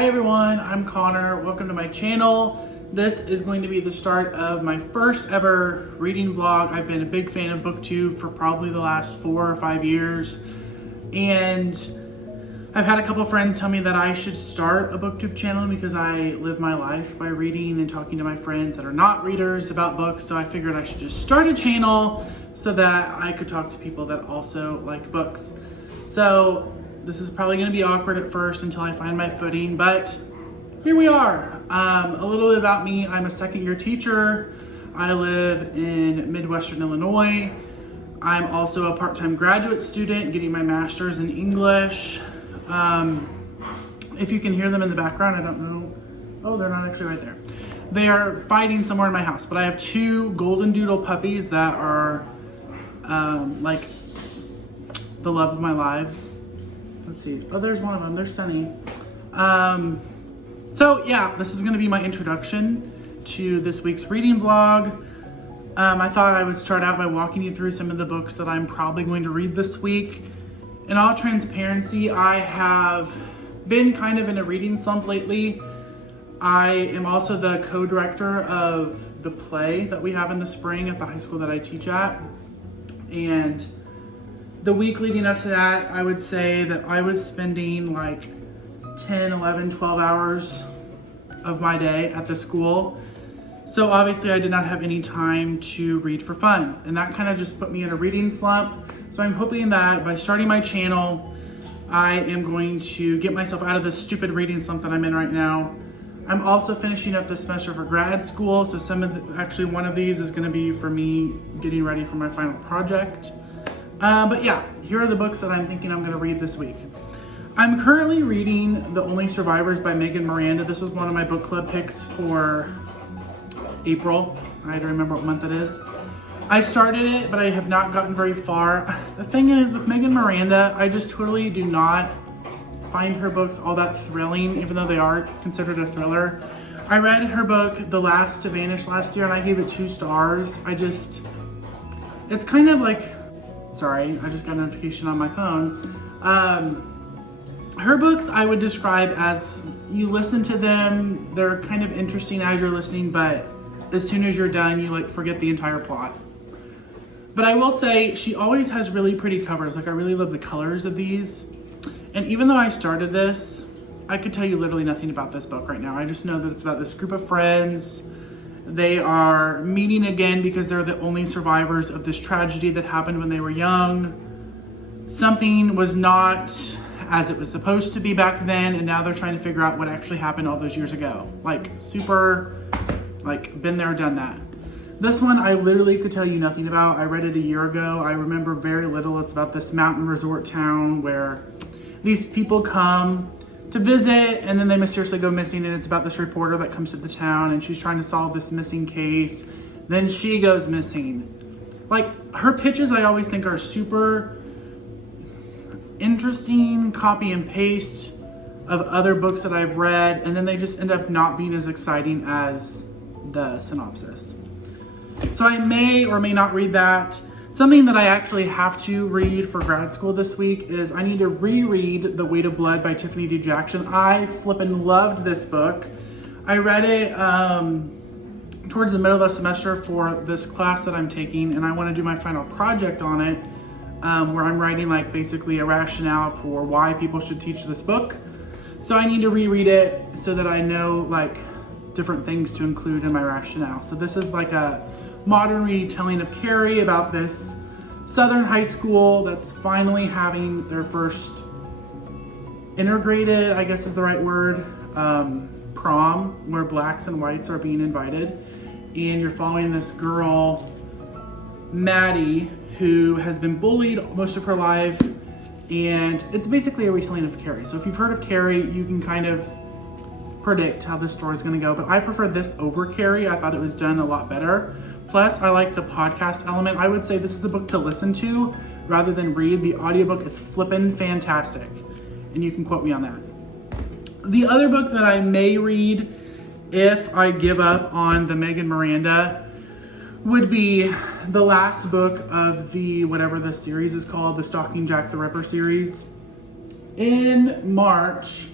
Hi everyone, I'm Connor. Welcome to my channel. This is going to be the start of my first ever reading vlog. I've been a big fan of BookTube for probably the last 4 or 5 years. And I've had a couple friends tell me that I should start a BookTube channel because I live my life by reading and talking to my friends that are not readers about books. So I figured I should just start a channel so that I could talk to people that also like books. So this is probably going to be awkward at first until I find my footing, but here we are. A little bit about me. I'm a second-year teacher. I live in Midwestern Illinois. I'm also a part-time graduate student getting my master's in English. If you can hear them in the background, I don't know. Oh, they're not actually right there. They are fighting somewhere in my house, but I have 2 golden doodle puppies that are like the love of my lives. Let's see. Oh, there's one of them. There's Sunny. So yeah, this is going to be my introduction to this week's reading vlog. I thought I would start out by walking you through some of the books that I'm probably going to read this week. In all transparency, I have been kind of in a reading slump lately. I am also the co-director of the play that we have in the spring at the high school that I teach at. And the week leading up to that, I would say that I was spending like 10, 11, 12 hours of my day at the school. So obviously I did not have any time to read for fun. And that kind of just put me in a reading slump. So I'm hoping that by starting my channel, I am going to get myself out of this stupid reading slump that I'm in right now. I'm also finishing up this semester for grad school. So actually one of these is gonna be for me getting ready for my final project. But yeah, here are the books that I'm thinking I'm gonna read this week. I'm currently reading The Only Survivors by Megan Miranda. This was one of my book club picks for April. I had to remember what month it is. I started it, but I have not gotten very far. The thing is, with Megan Miranda, I just totally do not find her books all that thrilling, even though they are considered a thriller. I read her book, The Last to Vanish, last year, and I gave it 2 stars. It's kind of like, sorry, I just got a notification on my phone. Her books I would describe as, you listen to them, they're kind of interesting as you're listening, but as soon as you're done, you like forget the entire plot. But I will say, she always has really pretty covers. Like, I really love the colors of these. And even though I started this, I could tell you literally nothing about this book right now. I just know that it's about this group of friends. They are meeting again because they're the only survivors of this tragedy that happened when they were young. Something was not as it was supposed to be back then, and now they're trying to figure out what actually happened all those years ago. Like, super, like, been there, done that. This one I literally could tell you nothing about. I read it a year ago. I remember very little. It's about this mountain resort town where these people come to visit and then they mysteriously go missing, and it's about this reporter that comes to the town and she's trying to solve this missing case. Then she goes missing. Like, her pitches I always think are super interesting, copy and paste of other books that I've read, and then they just end up not being as exciting as the synopsis. So I may or may not read that. Something that I actually have to read for grad school this week is I need to reread The Weight of Blood by Tiffany D. Jackson. I flippin' loved this book. I read it towards the middle of the semester for this class that I'm taking, and I want to do my final project on it, where I'm writing like basically a rationale for why people should teach this book. So I need to reread it so that I know like different things to include in my rationale. So this is like a modern retelling of Carrie about this Southern high school that's finally having their first integrated, I guess is the right word, prom, where blacks and whites are being invited. And you're following this girl, Maddie, who has been bullied most of her life, and it's basically a retelling of Carrie. So if you've heard of Carrie, you can kind of predict how this story is going to go, but I prefer this over Carrie. I thought it was done a lot better. Plus, I like the podcast element. I would say this is a book to listen to rather than read. The audiobook is flippin' fantastic, and you can quote me on that. The other book that I may read if I give up on the Megan Miranda would be the last book of the, whatever the series is called, the Stalking Jack the Ripper series. In March,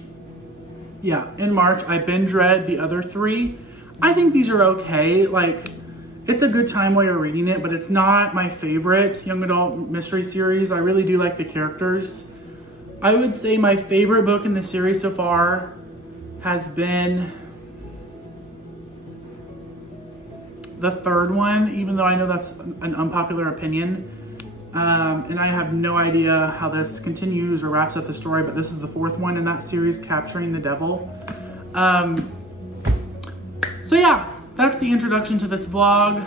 Yeah, in March. I binge read the other 3. I think these are okay. Like, it's a good time while you're reading it, but it's not my favorite young adult mystery series. I really do like the characters. I would say my favorite book in the series so far has been the 3rd one, even though I know that's an unpopular opinion. And I have no idea how this continues or wraps up the story, but this is the 4th one in that series, Capturing the Devil. So yeah, that's the introduction to this vlog.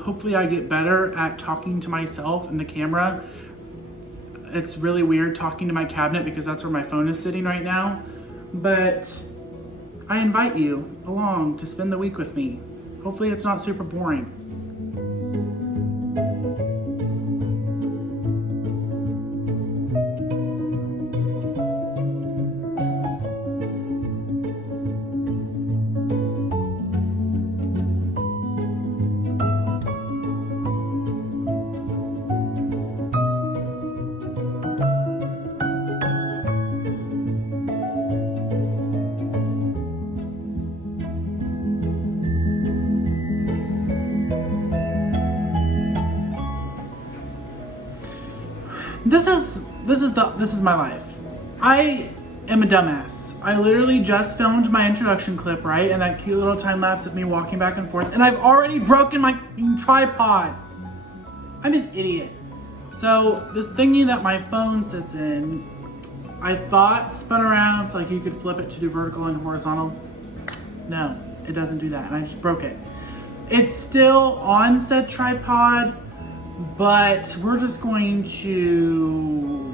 Hopefully I get better at talking to myself in the camera. It's really weird talking to my cabinet because that's where my phone is sitting right now. But I invite you along to spend the week with me. Hopefully it's not super boring. This is my life. I am a dumbass. I literally just filmed my introduction clip, right? And that cute little time lapse of me walking back and forth, and I've already broken my tripod. I'm an idiot. So this thingy that my phone sits in, I thought spun around so like you could flip it to do vertical and horizontal. No, it doesn't do that, and I just broke it. It's still on said tripod, but we're just going to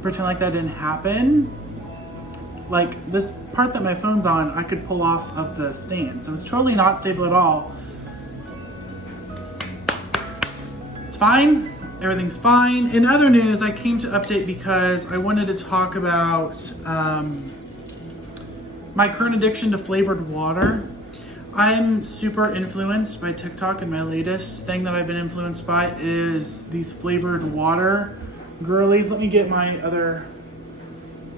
pretend like that didn't happen. Like this part that my phone's on, I could pull off of the stand. So it's totally not stable at all. It's fine, everything's fine. In other news, I came to update because I wanted to talk about my current addiction to flavored water. I'm super influenced by TikTok, and my latest thing that I've been influenced by is these flavored water girlies. Let me get my other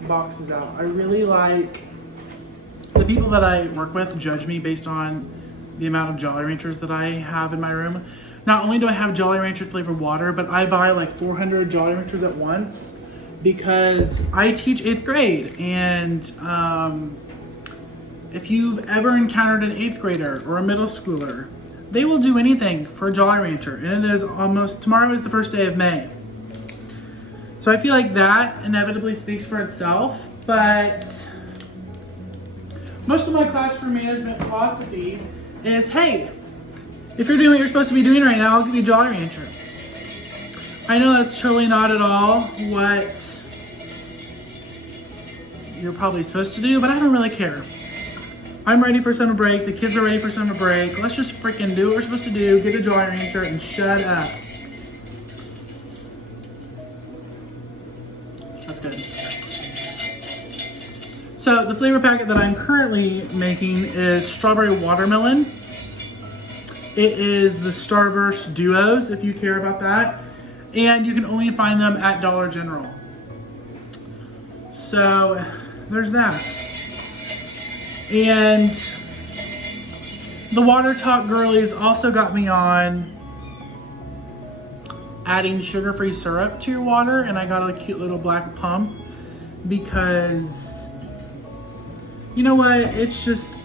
boxes out. I really like, the people that I work with judge me based on the amount of Jolly Ranchers that I have in my room. Not only do I have Jolly Rancher flavored water, but I buy like 400 Jolly Ranchers at once because I teach 8th grade, and if you've ever encountered an 8th grader or a middle schooler, they will do anything for a Jolly Rancher. And it is almost, tomorrow is the first day of May. So I feel like that inevitably speaks for itself, but most of my classroom management philosophy is, hey, if you're doing what you're supposed to be doing right now, I'll give you a Jolly Rancher. I know that's totally not at all what you're probably supposed to do, but I don't really care. I'm ready for summer break. The kids are ready for summer break. Let's just freaking do what we're supposed to do, get a Jolly Rancher, and shut up. That's good. So the flavor packet that I'm currently making is strawberry watermelon. It is the Starburst Duos, if you care about that. And you can only find them at Dollar General. So there's that. And the Water Talk girlies also got me on adding sugar-free syrup to your water, and I got a cute little black pump because, you know what, it's just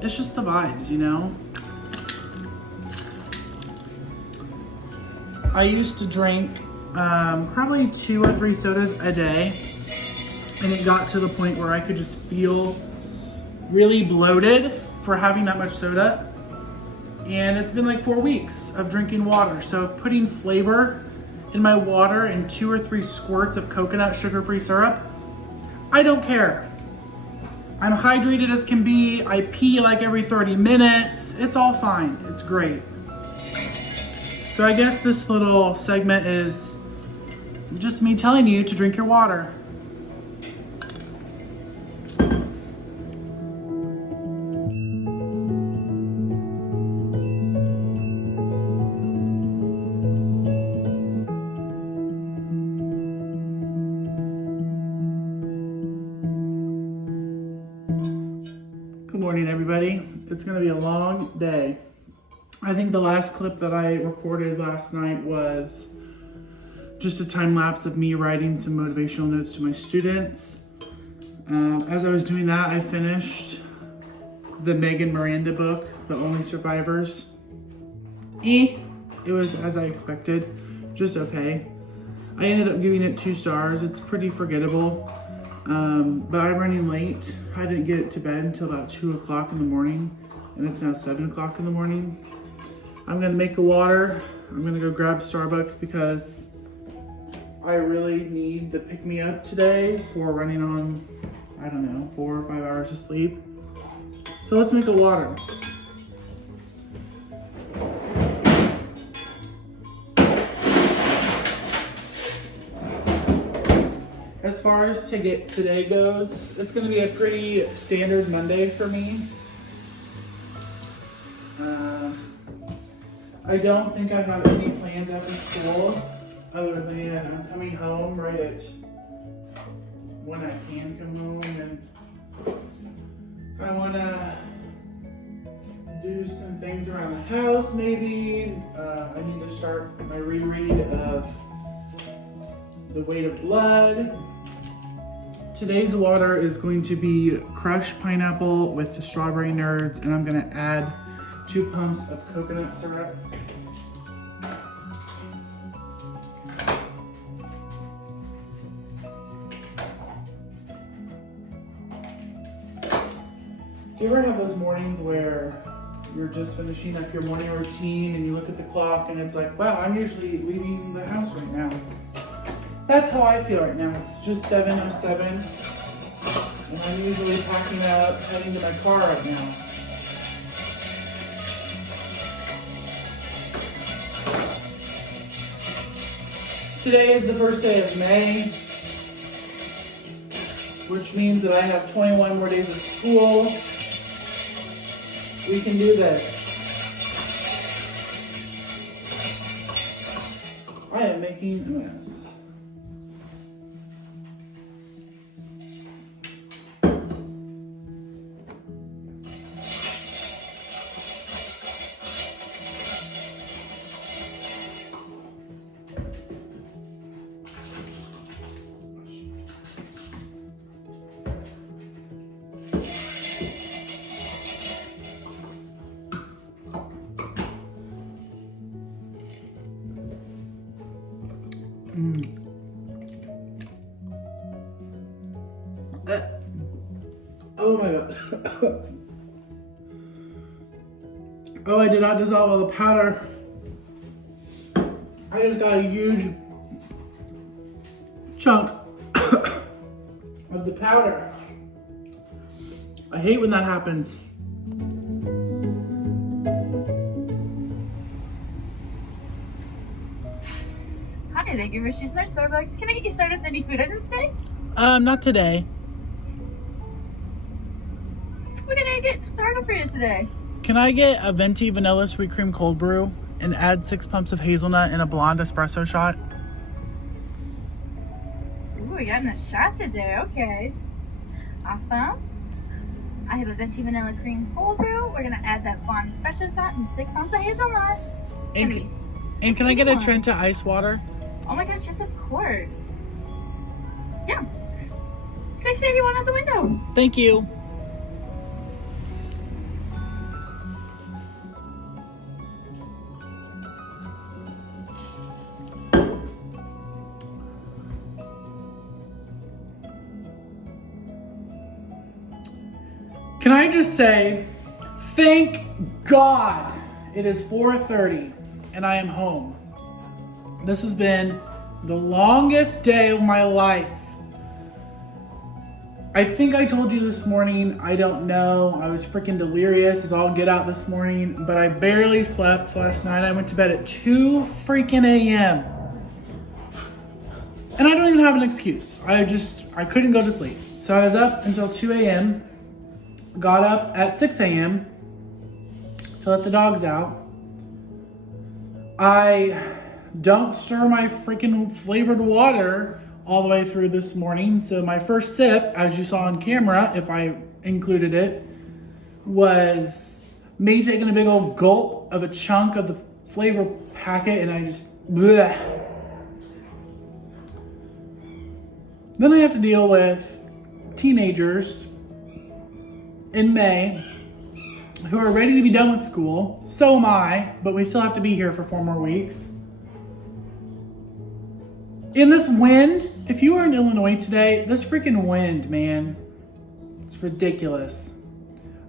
the vibes, you know? I used to drink probably 2 or 3 sodas a day, and it got to the point where I could just feel really bloated for having that much soda. And it's been like 4 weeks of drinking water. So if putting flavor in my water and 2 or 3 squirts of coconut sugar-free syrup, I don't care. I'm hydrated as can be. I pee like every 30 minutes. It's all fine. It's great. So I guess this little segment is just me telling you to drink your water. It's gonna be a long day. I think the last clip that I recorded last night was just a time lapse of me writing some motivational notes to my students. As I was doing that, I finished the Megan Miranda book, The Only Survivors. It was as I expected, just okay. I ended up giving it 2 stars. It's pretty forgettable, but I'm running late. I didn't get to bed until about 2 o'clock in the morning, and it's now 7 o'clock in the morning. I'm gonna make a water. I'm gonna go grab Starbucks because I really need the pick-me-up today for running on, I don't know, 4 or 5 hours of sleep. So let's make a water. As far as today goes, it's gonna be a pretty standard Monday for me. I don't think I have any plans after school other than I'm coming home right at when I can come home, and I wanna do some things around the house maybe. I need to start my reread of The Weight of Blood. Today's water is going to be crushed pineapple with the strawberry nerds, and I'm gonna add 2 pumps of coconut syrup. Do you ever have those mornings where you're just finishing up your morning routine and you look at the clock and it's like, wow, I'm usually leaving the house right now? That's how I feel right now. It's just 7:07 and I'm usually packing up, heading to my car right now. Today is the first day of May, which means that I have 21 more days of school. We can do this. I am making a mess. Oh my god. Oh, I did not dissolve all the powder. I just got a huge chunk of the powder. I hate when that happens. Hi, thank you for choosing our Starbucks. Can I get you started with any food items today? Not today. We're gonna get started for you today. Can I get a venti vanilla sweet cream cold brew and add 6 pumps of hazelnut and a blonde espresso shot? Ooh, we got in a shot today. Okay. Awesome. I have a venti vanilla cream cold brew. We're gonna add that blonde espresso shot and 6 pumps of hazelnut. And can I get a Trenta ice water? Oh my gosh, yes, of course. Yeah. 681 out the window. Thank you. Can I just say, thank God it is 4:30 and I am home. This has been the longest day of my life. I think I told you this morning, I don't know. I was freaking delirious as all get out this morning, but I barely slept last night. I went to bed at 2 freaking a.m. And I don't even have an excuse. I couldn't go to sleep. So I was up until 2 a.m., got up at 6 a.m. to let the dogs out. I don't stir my freaking flavored water all the way through this morning. So my first sip, as you saw on camera, if I included it, was Me taking a big old gulp of a chunk of the flavor packet and I just, bleh. Then I have to deal with teenagers in May who are ready to be done with school. So am I, but we still have to be here for 4 more weeks. In this wind, if you were in Illinois today, this freaking wind, man, it's ridiculous.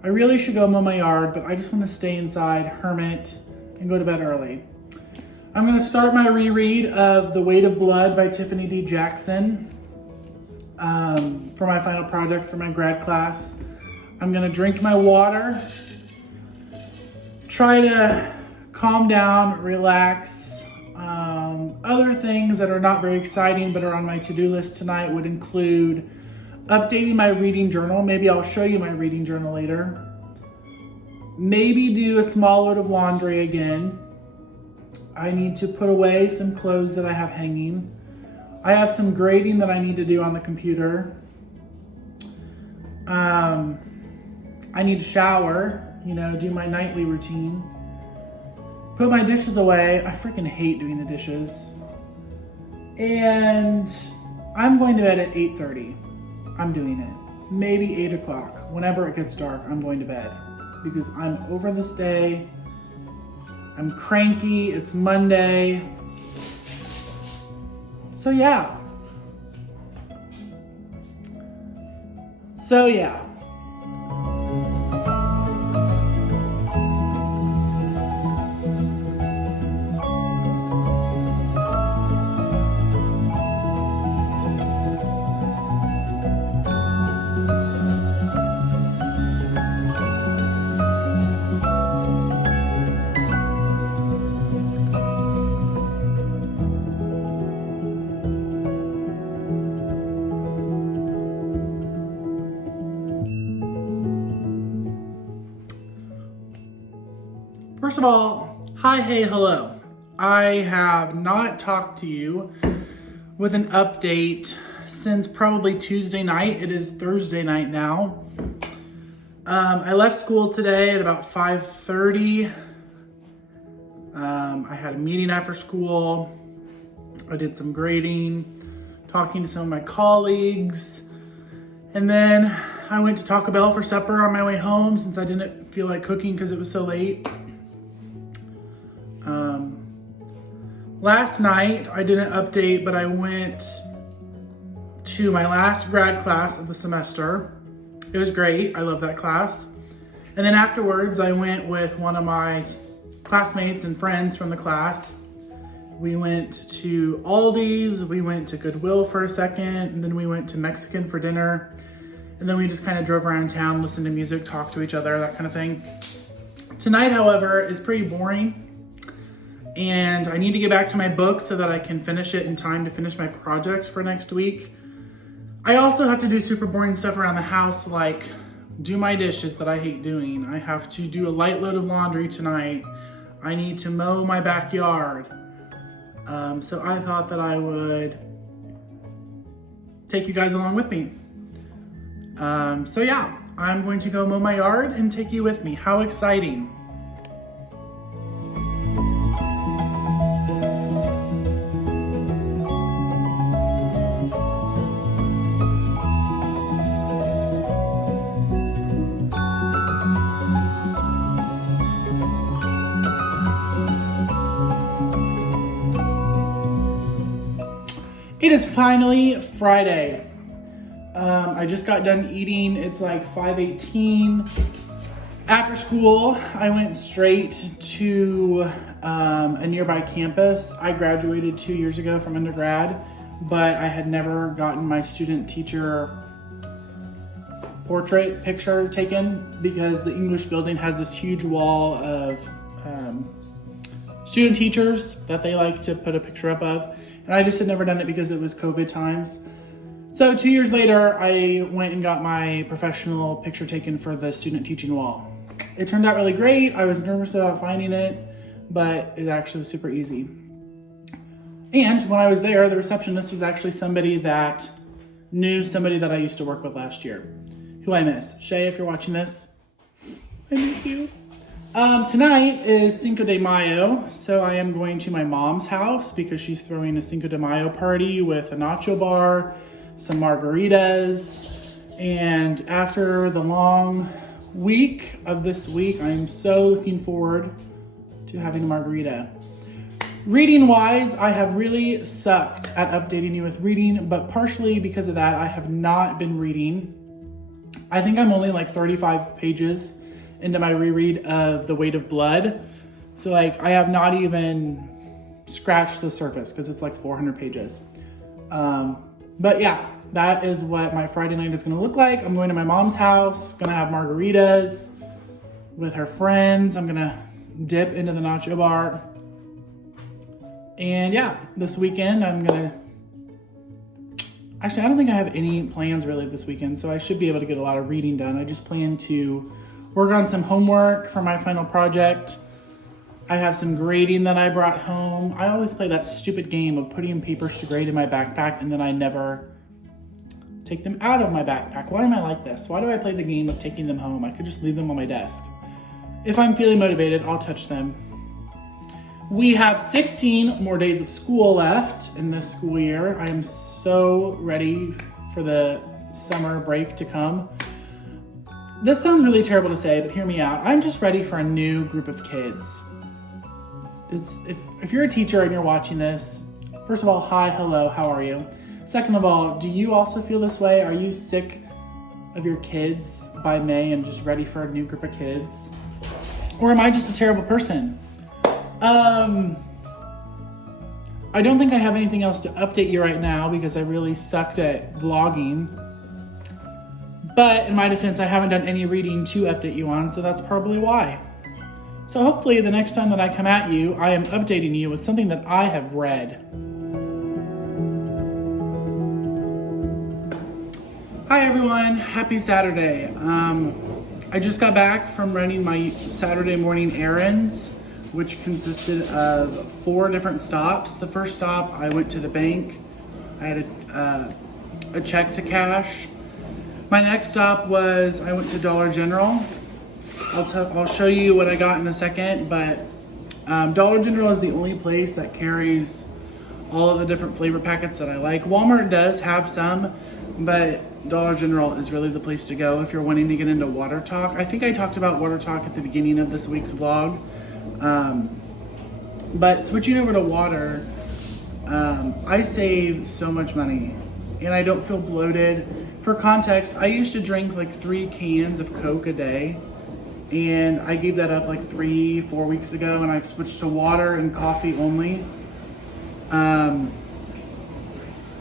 I really should go mow my yard, but I just want to stay inside, hermit, and go to bed early. I'm going to start my reread of The Weight of Blood by Tiffany D. Jackson for my final project for my grad class. I'm going to drink my water, try to calm down, relax. Other things that are not very exciting but are on my to-do list tonight would include updating my reading journal. Maybe I'll show you my reading journal later. Maybe do a small load of laundry again. I need to put away some clothes that I have hanging. I have some grading that I need to do on the computer. I need to shower, do my nightly routine. Put my dishes away. I freaking hate doing the dishes. And I'm going to bed at 8:30. I'm doing it. Maybe 8 o'clock. Whenever it gets dark, I'm going to bed. Because I'm over this day. I'm cranky. It's Monday. So yeah. First of all, hi, hey, hello. I have not talked to you with an update since probably Tuesday night. It is Thursday night now. I left school today at about 5:30. I had a meeting after school. I did some grading, talking to some of my colleagues. And then I went to Taco Bell for supper on my way home since I didn't feel like cooking because it was so late. Last night, I didn't update, but I went to my last grad class of the semester. It was great. I love that class. And then afterwards, I went with one of my classmates and friends from the class. We went to Aldi's, we went to Goodwill for a second, and then we went to Mexican for dinner. And then we just kind of drove around town, listened to music, talked to each other, that kind of thing. Tonight, however, is pretty boring. And I need to get back to my book so that I can finish it in time to finish my project for next week. I also have to do super boring stuff around the house, like do my dishes that I hate doing. I have to do a light load of laundry tonight. I need to mow my backyard. So I thought that I would take you guys along with me. So yeah, I'm going to go mow my yard and take you with me. How exciting. It is finally Friday. I just got done eating. It's like 5:18. After school, I went straight to a nearby campus. I graduated 2 years ago from undergrad, but I had never gotten my student teacher portrait picture taken because the English building has this huge wall of student teachers that they like to put a picture up of. And I just had never done it because it was COVID times. So 2 years later, I went and got my professional picture taken for the student teaching wall. It turned out really great. I was nervous about finding it, but it actually was super easy. And when I was there, the receptionist was actually somebody that knew somebody that I used to work with last year, who I miss. Shay, if you're watching this, I miss you. Tonight is Cinco de Mayo, so I am going to my mom's house because she's throwing a Cinco de Mayo party with a nacho bar, some margaritas, and after the long week of this week, I am so looking forward to having a margarita. Reading wise, I have really sucked at updating you with reading, but partially because of that, I have not been reading. I think I'm only like 35 pages into my reread of The Weight of Blood. So like I have not even scratched the surface because it's like 400 pages. But yeah, that is what my Friday night is gonna look like. I'm going to my mom's house, gonna have margaritas with her friends. I'm gonna dip into the nacho bar. And yeah, this weekend actually, I don't think I have any plans really this weekend, so I should be able to get a lot of reading done. I just plan to work on some homework for my final project. I have some grading that I brought home. I always play that stupid game of putting papers to grade in my backpack and then I never take them out of my backpack. Why am I like this? Why do I play the game of taking them home? I could just leave them on my desk. If I'm feeling motivated, I'll touch them. We have 16 more days of school left in this school year. I am so ready for the summer break to come. This sounds really terrible to say, but hear me out. I'm just ready for a new group of kids. If you're a teacher and you're watching this, first of all, hi, hello, how are you? Second of all, do you also feel this way? Are you sick of your kids by May and just ready for a new group of kids? Or am I just a terrible person? I don't think I have anything else to update you right now because I really sucked at vlogging. But in my defense, I haven't done any reading to update you on, so that's probably why. So hopefully the next time that I come at you, I am updating you with something that I have read. Hi everyone, happy Saturday. I just got back from running my Saturday morning errands, which consisted of 4 different stops. The first stop, I went to the bank. I had a check to cash. My next stop was I went to Dollar General. I'll show you what I got in a second, but Dollar General is the only place that carries all of the different flavor packets that I like. Walmart does have some, but Dollar General is really the place to go if you're wanting to get into Water Talk. I think I talked about Water Talk at the beginning of this week's vlog. But switching over to water, I save so much money and I don't feel bloated. For context, I used to drink like 3 cans of Coke a day and I gave that up like 3-4 weeks ago and I've switched to water and coffee only. And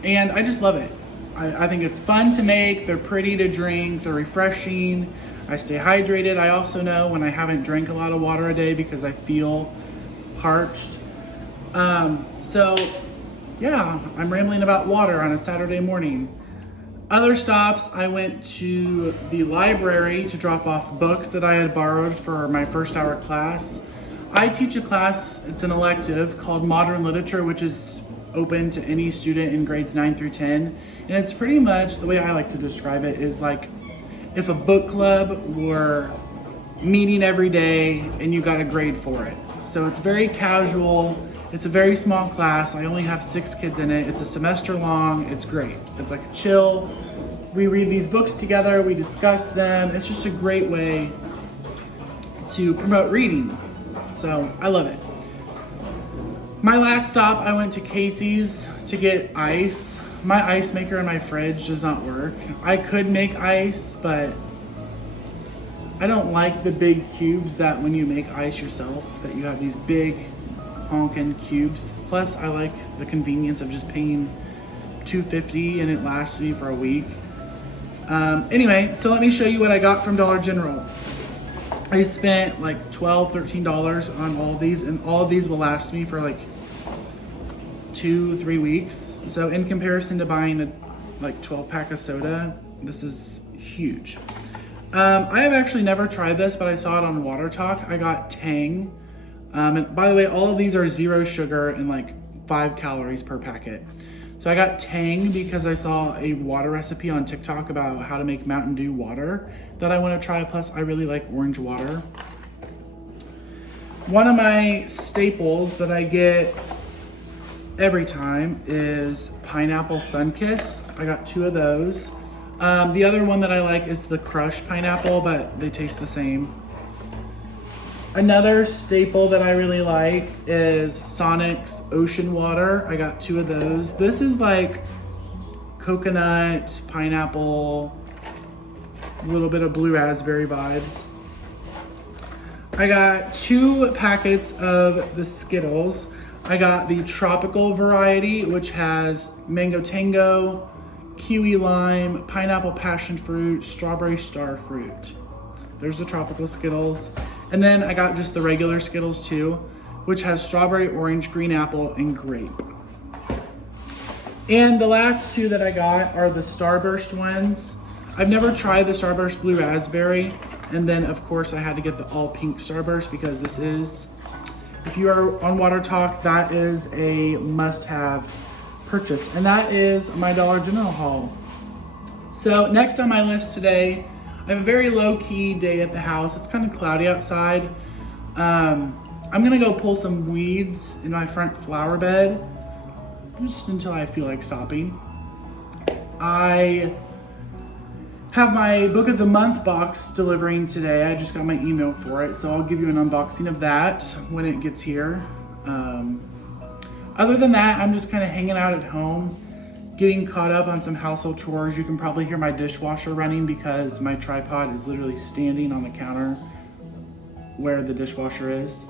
I just love it. I think it's fun to make, they're pretty to drink, they're refreshing, I stay hydrated. I also know when I haven't drank a lot of water a day because I feel parched. So yeah, I'm rambling about water on a Saturday morning. Other stops, I went to the library to drop off books that I had borrowed for my first hour class. I teach a class, it's an elective called Modern Literature, which is open to any student in grades 9 through 10. And it's pretty much, the way I like to describe it is like if a book club were meeting every day and you got a grade for it. So it's very casual. It's a very small class. I only have 6 kids in it. It's a semester long. It's great. It's like chill. We read these books together. We discuss them. It's just a great way to promote reading. So I love it. My last stop, I went to Casey's to get ice. My ice maker in my fridge does not work. I could make ice, but I don't like the big cubes that when you make ice yourself, that you have these big honking cubes. Plus, I like the convenience of just paying $2.50 and it lasts me for a week. Anyway, so let me show you what I got from Dollar General. I spent like $12, $13 on all of these, and all of these will last me for like 2-3 weeks. So in comparison to buying a like 12-pack of soda, this is huge. I have actually never tried this, but I saw it on Water Talk. I got Tang. And by the way, all of these are 0 sugar and like 5 calories per packet. So I got Tang because I saw a water recipe on TikTok about how to make Mountain Dew water that I want to try. Plus, I really like orange water. One of my staples that I get every time is pineapple Sunkissed. I got 2 of those. The other one that I like is the crushed pineapple, but they taste the same. Another staple that I really like is Sonic's Ocean Water. I got 2 of those. This is like coconut, pineapple, a little bit of blue raspberry vibes. I got 2 packets of the Skittles. I got the tropical variety, which has mango tango, kiwi lime, pineapple passion fruit, strawberry star fruit. There's the tropical Skittles. And then I got just the regular Skittles too, which has strawberry, orange, green apple, and grape. And the last 2 that I got are the Starburst ones. I've never tried the Starburst Blue Raspberry. And then of course I had to get the all pink Starburst because this is, if you are on Water Talk, that is a must-have purchase. And that is my Dollar General haul. So next on my list today, I have a very low-key day at the house. It's kind of cloudy outside. I'm gonna go pull some weeds in my front flower bed, just until I feel like stopping. I have my book of the month box delivering today. I just got my email for it, so I'll give you an unboxing of that when it gets here. Other than that, I'm just kind of hanging out at home, getting caught up on some household chores. You can probably hear my dishwasher running because my tripod is literally standing on the counter where the dishwasher is.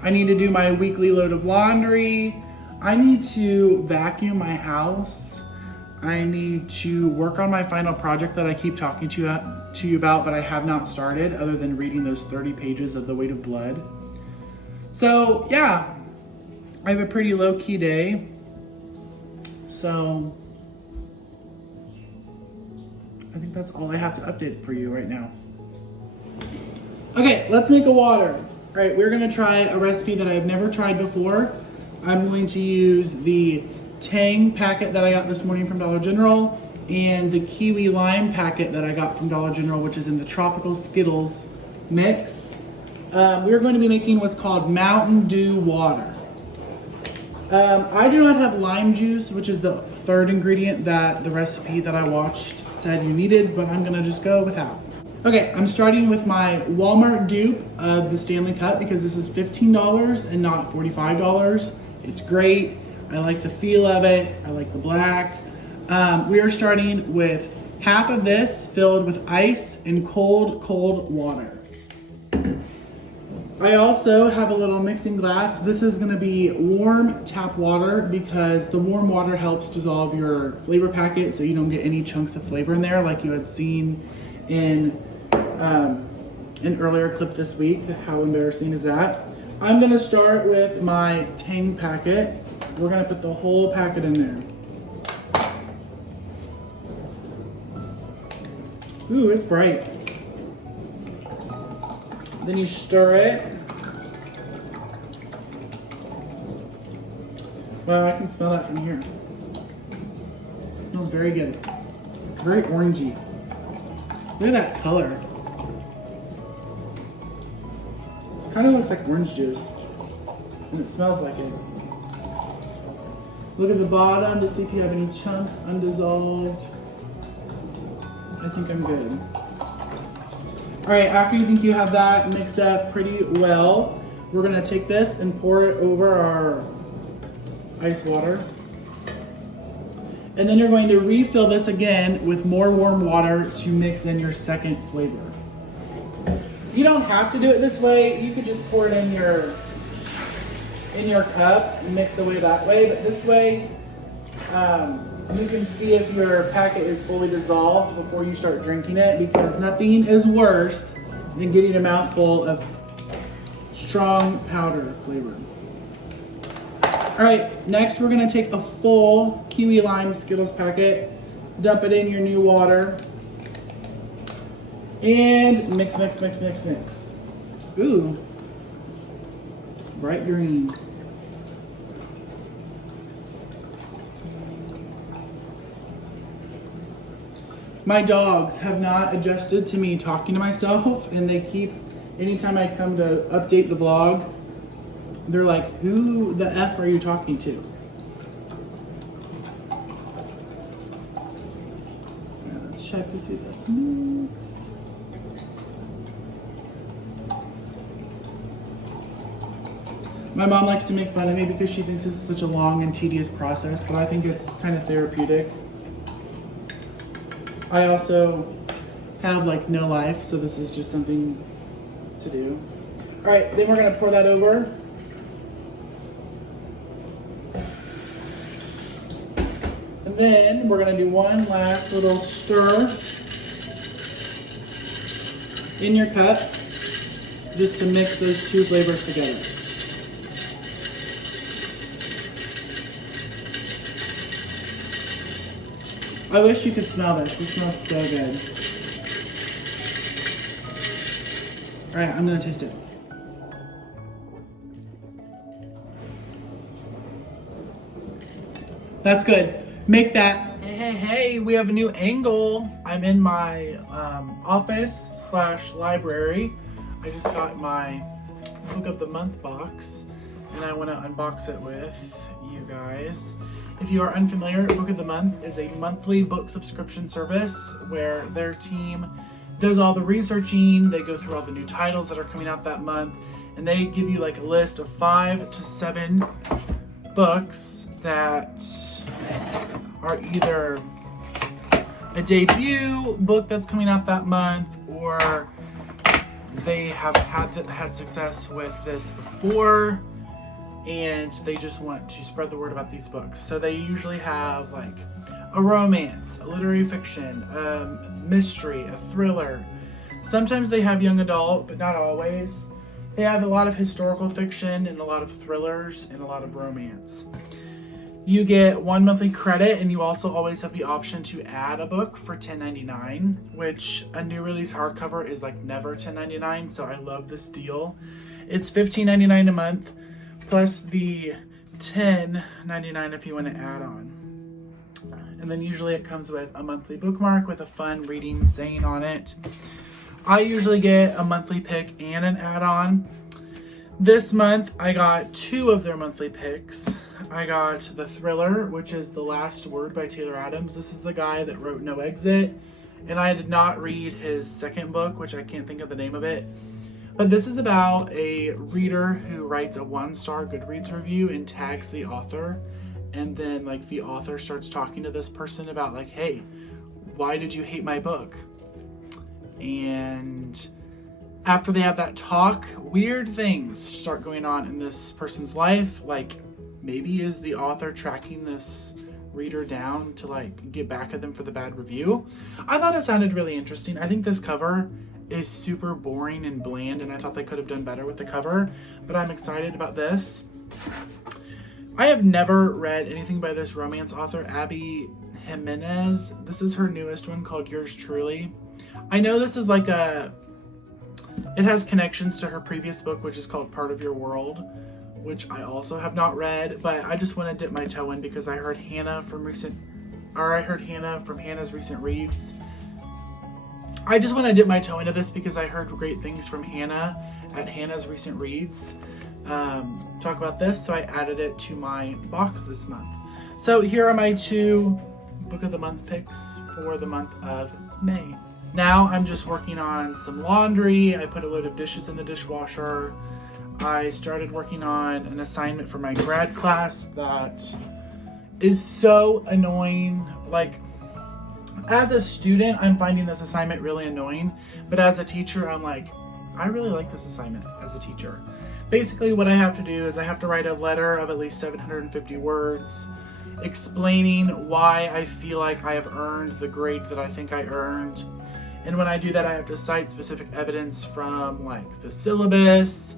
I need to do my weekly load of laundry. I need to vacuum my house. I need to work on my final project that I keep talking to you about, but I have not started other than reading those 30 pages of The Weight of Blood. So yeah, I have a pretty low-key day. So I think that's all I have to update for you right now. Okay, let's make a water. All right, we're gonna try a recipe that I've never tried before. I'm going to use the Tang packet that I got this morning from Dollar General and the kiwi lime packet that I got from Dollar General, which is in the tropical Skittles mix. We're going to be making what's called Mountain Dew water. I do not have lime juice, which is the 3rd ingredient that the recipe that I watched said you needed, but I'm gonna just go without. Okay, I'm starting with my Walmart dupe of the Stanley Cup because this is $15 and not $45. It's great. I like the feel of it. I like the black. We are starting with half of this filled with ice and cold water. I also have a little mixing glass. This is gonna be warm tap water because the warm water helps dissolve your flavor packet so you don't get any chunks of flavor in there like you had seen in an earlier clip this week. How embarrassing is that? I'm gonna start with my Tang packet. We're gonna put the whole packet in there. Ooh, it's bright. Then you stir it. Wow, I can smell that from here. It smells very good. Very orangey. Look at that color. Kind of looks like orange juice. And it smells like it. Look at the bottom to see if you have any chunks undissolved. I think I'm good. All right, after you think you have that mixed up pretty well, we're gonna take this and pour it over our ice water. And then you're going to refill this again with more warm water to mix in your second flavor. You don't have to do it this way. You could just pour it in your cup and mix away that way, but this way you can see if your packet is fully dissolved before you start drinking it, because nothing is worse than getting a mouthful of strong powder flavor. All right, next we're gonna take a full kiwi lime Skittles packet, dump it in your new water, and mix. Ooh, bright green. My dogs have not adjusted to me talking to myself, and they keep, anytime I come to update the vlog, They're like, who the F are you talking to? Now let's check to see if that's mixed. My mom likes to make fun of me because she thinks this is such a long and tedious process, but I think it's kind of therapeutic. I also have like no life, so this is just something to do. All right, then we're gonna pour that over. And then we're gonna do one last little stir in your cup, just to mix those two flavors together. I wish you could smell this. This smells so good. All right, I'm gonna taste it. That's good. Make that. Hey, we have a new angle. I'm in my office/library. I just got my Book of the Month box, and I want to unbox it with you guys. If you are unfamiliar, Book of the Month is a monthly book subscription service where their team does all the researching. They go through all the new titles that are coming out that month, and they give you like a list of 5 to 7 books that are either a debut book that's coming out that month, or they have had success with this before, and they just want to spread the word about these books. So they usually have like a romance, a literary fiction, mystery, a thriller. Sometimes they have young adult, but not always. They have a lot of historical fiction and a lot of thrillers and a lot of romance. You get 1 monthly credit, and you also always have the option to add a book for $10.99, which a new release hardcover is like never $10.99, so I love this deal. It's $15.99 a month, plus the $10.99 if you want to add on. And then usually it comes with a monthly bookmark with a fun reading saying on it. I usually get a monthly pick and an add-on. This month I got 2 of their monthly picks. I got the thriller, which is The Last Word by Taylor Adams. This is the guy that wrote No Exit, and I did not read his second book, which I can't think of the name of it. But this is about a reader who writes a 1-star Goodreads review and tags the author, and then like the author starts talking to this person about like, hey, why did you hate my book? And after they have that talk, weird things start going on in this person's life. Like, maybe is the author tracking this reader down to like get back at them for the bad review? I thought it sounded really interesting. I think this cover is super boring and bland, and I thought they could have done better with the cover, but I'm excited about this. I have never read anything by this romance author, Abby Jimenez. This is her newest one called Yours Truly. I know this is like it has connections to her previous book, which is called Part of Your World, which I also have not read, but I just want to dip my toe in because I heard Hannah from Hannah's recent reads. I just want to dip my toe into this because I heard great things from Hannah at Hannah's recent reads. Talk about this, so I added it to my box this month. So here are my 2 Book of the Month picks for the month of May. Now I'm just working on some laundry. I put a load of dishes in the dishwasher. I started working on an assignment for my grad class that is so annoying. Like, as a student, I'm finding this assignment really annoying, but as a teacher, I'm like, I really like this assignment as a teacher. Basically, what I have to do is I have to write a letter of at least 750 words explaining why I feel like I have earned the grade that I think I earned. And when I do that, I have to cite specific evidence from like the syllabus,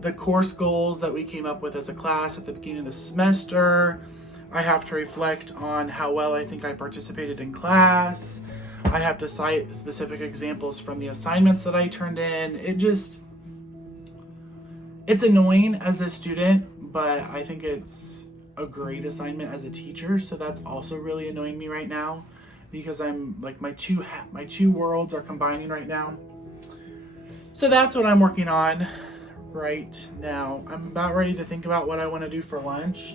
the course goals that we came up with as a class at the beginning of the semester. I have to reflect on how well I think I participated in class. I have to cite specific examples from the assignments that I turned in. It's annoying as a student, but I think it's a great assignment as a teacher. So that's also really annoying me right now because I'm like my two worlds are combining right now. So that's what I'm working on right now. I'm about ready to think about what I want to do for lunch.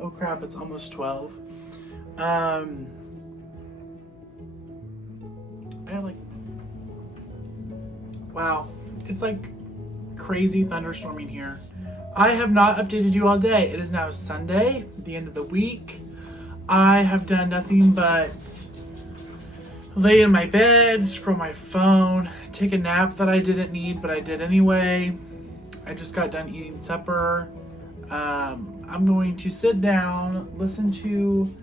Oh crap, it's almost 12. I like, wow, it's like crazy thunderstorming here. I have not updated you all day. It is now Sunday, the end of the week. I have done nothing but lay in my bed, scroll my phone, take a nap that I didn't need, but I did anyway. I just got done eating supper. I'm going to sit down, listen to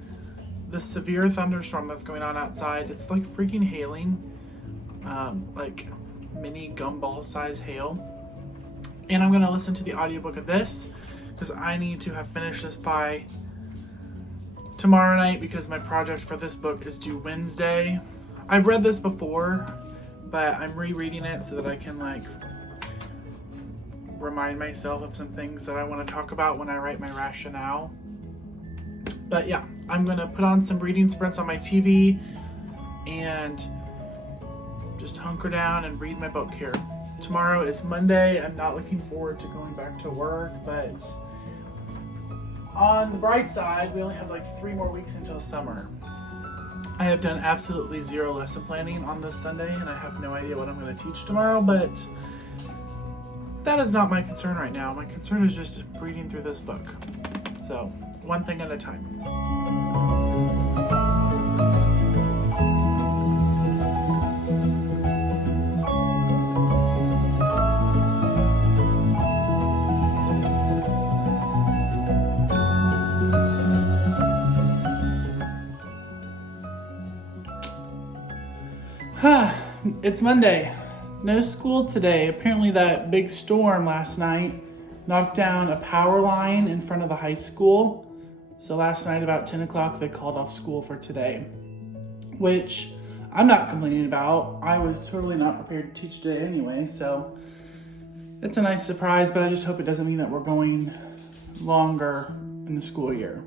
the severe thunderstorm that's going on outside. It's like freaking hailing, like mini gumball size hail. And I'm gonna listen to the audiobook of this because I need to have finished this by tomorrow night because my project for this book is due Wednesday. I've read this before, but I'm rereading it so that I can like remind myself of some things that I want to talk about when I write my rationale. But yeah, I'm gonna put on some reading sprints on my TV and just hunker down and read my book here. Tomorrow is Monday. I'm not looking forward to going back to work, but on the bright side, we only have like 3 more weeks until summer. I have done absolutely zero lesson planning on this Sunday, and I have no idea what I'm going to teach tomorrow, but that is not my concern right now. My concern is just reading through this book. So, one thing at a time. It's Monday. No school today. Apparently that big storm last night knocked down a power line in front of the high school. So last night about 10 o'clock they called off school for today, which I'm not complaining about. I was totally not prepared to teach today anyway, so it's a nice surprise, but I just hope it doesn't mean that we're going longer in the school year.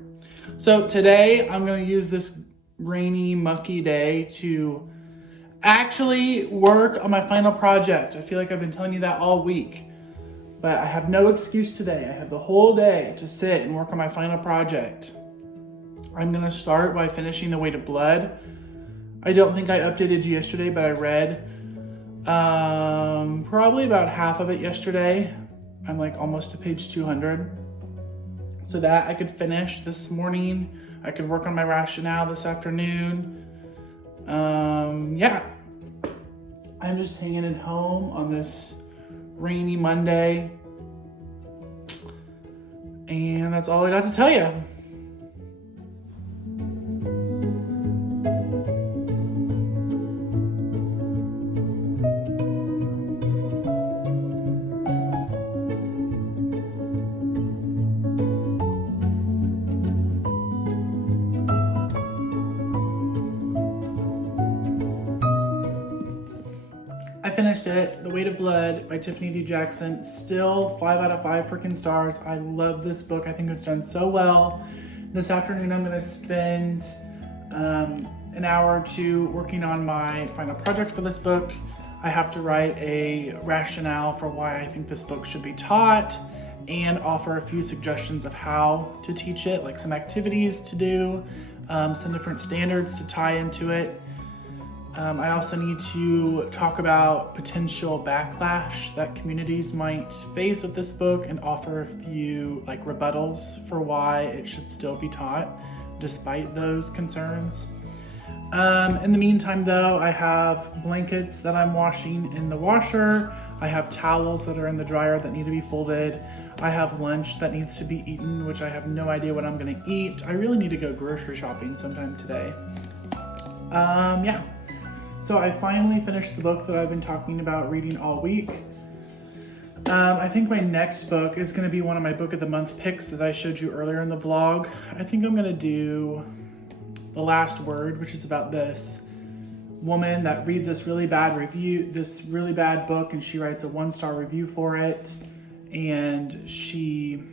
So today I'm going to use this rainy, mucky day to actually work on my final project. I feel like I've been telling you that all week, but I have no excuse today. I have the whole day to sit and work on my final project. I'm gonna start by finishing The Weight of Blood. I don't think I updated you yesterday, but I read probably about half of it yesterday. I'm like almost to page 200. So that I could finish this morning. I could work on my rationale this afternoon. Yeah, I'm just hanging at home on this rainy Monday, and that's all I got to tell you. I finished it, The Weight of Blood by Tiffany D. Jackson. Still 5 out of 5 freaking stars. I love this book. I think it's done so well. This afternoon I'm gonna spend an hour or two working on my final project for this book. I have to write a rationale for why I think this book should be taught and offer a few suggestions of how to teach it, like some activities to do, some different standards to tie into it. I also need to talk about potential backlash that communities might face with this book and offer a few like rebuttals for why it should still be taught despite those concerns. In the meantime though, I have blankets that I'm washing in the washer. I have towels that are in the dryer that need to be folded. I have lunch that needs to be eaten, which I have no idea what I'm gonna eat. I really need to go grocery shopping sometime today. Yeah. So I finally finished the book that I've been talking about reading all week. I think my next book is gonna be one of my book of the month picks that I showed you earlier in the vlog. I think I'm gonna do The Last Word, which is about this woman that reads this really bad book, and she writes a 1-star review for it. And she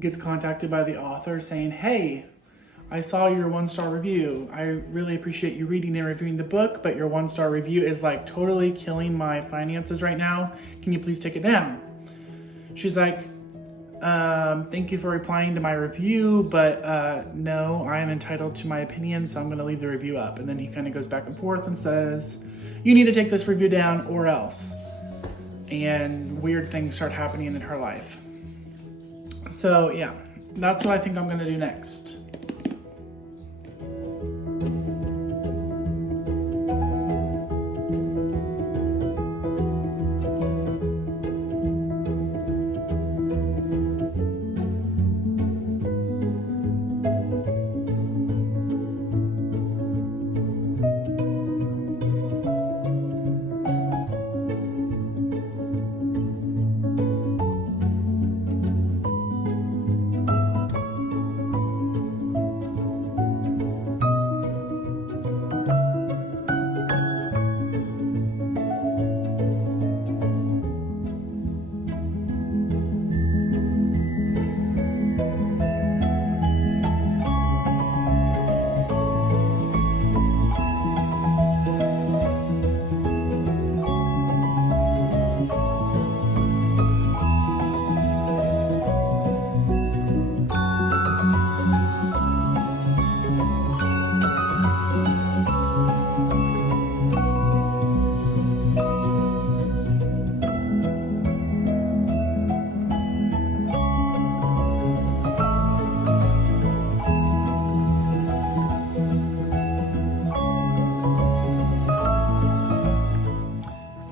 gets contacted by the author saying, hey, I saw your 1-star review. I really appreciate you reading and reviewing the book, but your 1-star review is like totally killing my finances right now. Can you please take it down? She's like, thank you for replying to my review, but no, I am entitled to my opinion, so I'm gonna leave the review up. And then he kind of goes back and forth and says, you need to take this review down or else. And weird things start happening in her life. So yeah, that's what I think I'm gonna do next.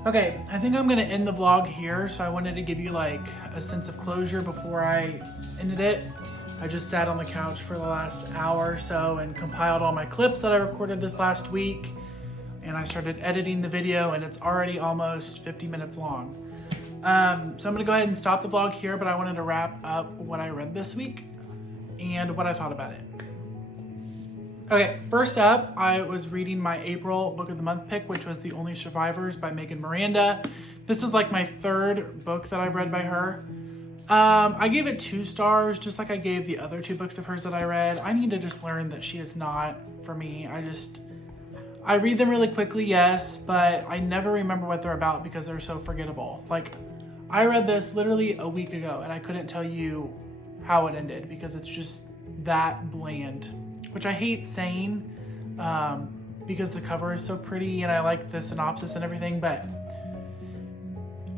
Okay, I think I'm gonna end the vlog here. So I wanted to give you like a sense of closure before I ended it. I just sat on the couch for the last hour or so and compiled all my clips that I recorded this last week. And I started editing the video and it's already almost 50 minutes long. So I'm gonna go ahead and stop the vlog here, but I wanted to wrap up what I read this week and what I thought about it. Okay, first up, I was reading my April Book of the Month pick, which was The Only Survivors by Megan Miranda. This is like my third book that I've read by her. I gave it 2 stars, just like I gave the other 2 books of hers that I read. I need to just learn that she is not for me. I read them really quickly, yes, but I never remember what they're about because they're so forgettable. Like, I read this literally a week ago and I couldn't tell you how it ended because it's just that bland. Which I hate saying because the cover is so pretty and I like the synopsis and everything, but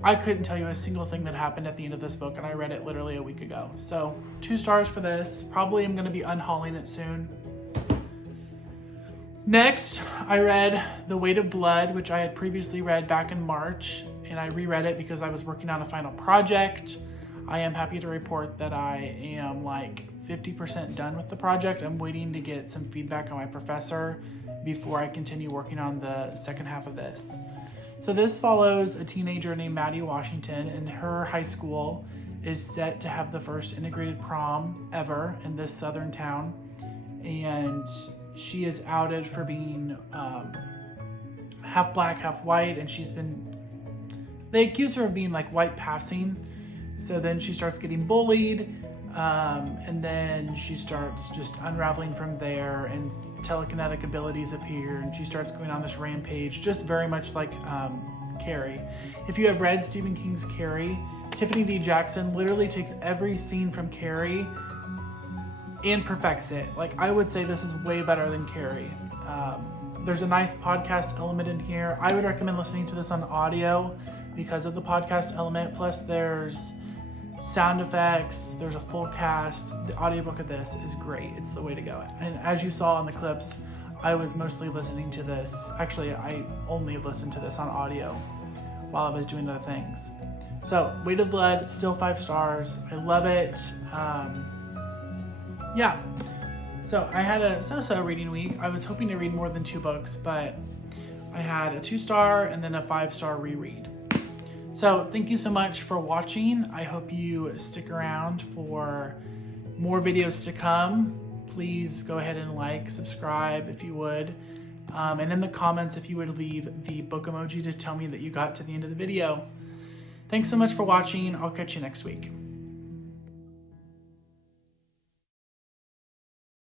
I couldn't tell you a single thing that happened at the end of this book and I read it literally a week ago. So 2 stars for this. Probably I'm gonna be unhauling it soon. Next, I read The Weight of Blood, which I had previously read back in March, and I reread it because I was working on a final project. I am happy to report that I am like 50% done with the project. I'm waiting to get some feedback on my professor before I continue working on the second half of this. So this follows a teenager named Maddie Washington, and her high school is set to have the first integrated prom ever in this southern town. And she is outed for being half black, half white, and they accuse her of being like white passing. So then she starts getting bullied. And then she starts just unraveling from there and telekinetic abilities appear and she starts going on this rampage, just very much like Carrie. If you have read Stephen King's Carrie, Tiffany V. Jackson literally takes every scene from Carrie and perfects it. Like, I would say this is way better than Carrie. There's a nice podcast element in here. I would recommend listening to this on audio because of the podcast element. Plus there's sound effects, there's a full cast. The audiobook of this is great. It's the way to go. And as you saw in the clips, I was mostly listening to this. Actually, I only listened to this on audio while I was doing other things. So, Weight of Blood, still 5 stars. I love it. Yeah. So I had a so-so reading week. I was hoping to read more than 2 books, but I had a 2-star and then a 5-star reread. So thank you so much for watching. I hope you stick around for more videos to come. Please go ahead and like, subscribe if you would. And in the comments, if you would leave the book emoji to tell me that you got to the end of the video. Thanks so much for watching. I'll catch you next week.